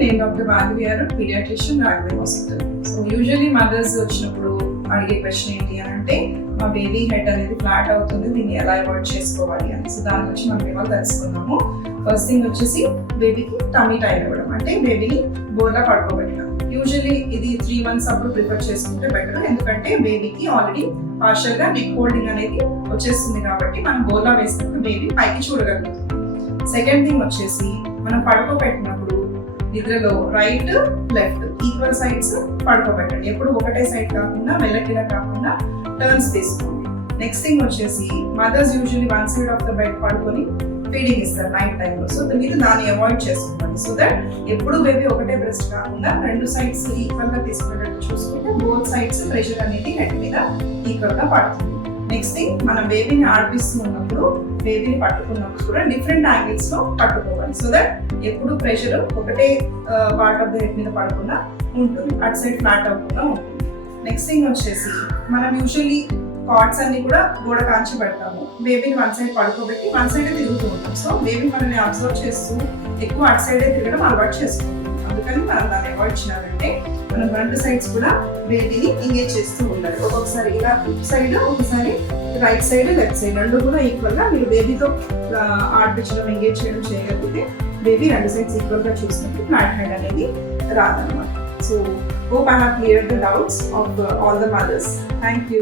నేను డాక్టర్ భార్గవి గారు, paediatrician, Raghavendra hospital. So usually mothers వచ్చినప్పుడు అడిగే క్వశ్చన్ ఏంటి అని అంటే, మా బేబీ హెడ్ అనేది ఫ్లాట్ అవుతుంది, దీన్ని ఎలా అవాయిడ్ చేసుకోవాలి అని. సో దాని గురించి మనం ఇవాళ తెలుసుకుందాము. ఫస్ట్ థింగ్ వచ్చేసి బేబీకి టమీ టైం ఇవ్వడం, అంటే బేబీని బోర్లా పడుకోబెట్టడం. యూజువల్లీ ఇది 3 months అప్పుడు ప్రిఫర్ చేసుకుంటే బెటర్, ఎందుకంటే బేబీకి ఆల్రెడీ పార్షియల్ గా నెక్ హోల్డింగ్ అనేది వచ్చేస్తుంది కాబట్టి మనం బోర్లా వేసినప్పుడు బేబీ పైకి చూడగలుగుతుంది. సెకండ్ థింగ్ వచ్చేసి మనం పడుకోబెట్టినప్పుడు నిద్రలో రైట్ లెఫ్ట్ ఈక్వల్ సైడ్స్ పడుకోబెట్టండి. ఎప్పుడు ఒకటే సైడ్ కాకుండా వెళ్ళకిలా కాకుండా టర్న్స్ తీసుకోండి. నెక్స్ట్ థింగ్ వచ్చేసి mothers usually one side of the bed పడుకొని ఫీడింగ్ ఇస్తారు నైట్ టైంలో. సో మీరు దాన్ని అవాయిడ్ చేసుకోండి. సో దట్ ఎప్పుడు బేబీ ఒకటే బ్రెస్ట్ కాకుండా 2 sides ఈక్వల్ గా తీసుకునేటట్టు చూసుకుంటే బోత్ సైడ్స్ ప్రెషర్ అనేది హెడ్ మీద ఈక్వల్ గా పడుతుంది. నెక్స్ట్ థింగ్, మనం బేబీని ఆడిపిస్తూ ఉన్నప్పుడు బేబీని పట్టుకున్నప్పుడు కూడా డిఫరెంట్ యాంగిల్స్ లో పట్టుకోవాలి. సో దట్ ఎప్పుడు ప్రెషర్ ఒకటే పార్ట్ ఆఫ్ ద హెడ్ మీద పడకుండా ఉంటుంది, అటు సైడ్ ఫ్లాట్ అవ్వకుండా ఉంటుంది. నెక్స్ట్ థింగ్ వచ్చేసి మనం యూజువల్లీ కాట్స్ అన్ని కూడా గోడ కాంచి పెడతాము. బేబీని వన్ సైడ్ పడుకోబెట్టి వన్ సైడే తిరుగుతూ ఉంటాం. సో బేబీ మనల్ని అబ్జర్వ్ చేస్తూ ఎక్కువ అటు సైడే తిరగడం అలవాటు చేసుకుంటాం. అందుకని మనం దాన్ని అవాయిడ్ చేయాలంటే మనం 2 sides కూడా బేబీని ఎంగేజ్ చేస్తూ ఉండాలి. ఒక్కొక్కసారి ఇలా సైడ్, ఒకసారి రైట్ సైడ్, లెఫ్ట్ సైడ్ 2 కూడా ఈక్వల్ గా మీరు బేబీతో ఆడిపించడం, ఎంగేజ్ చేయడం చేయగలిగితే బేబీ 2 sides ఈక్వల్ గా చూసినట్టు ఫ్లాట్ హెడ్ అనేది రాదన్నమాట. So hope I have cleared the doubts of all the mothers. Thank you.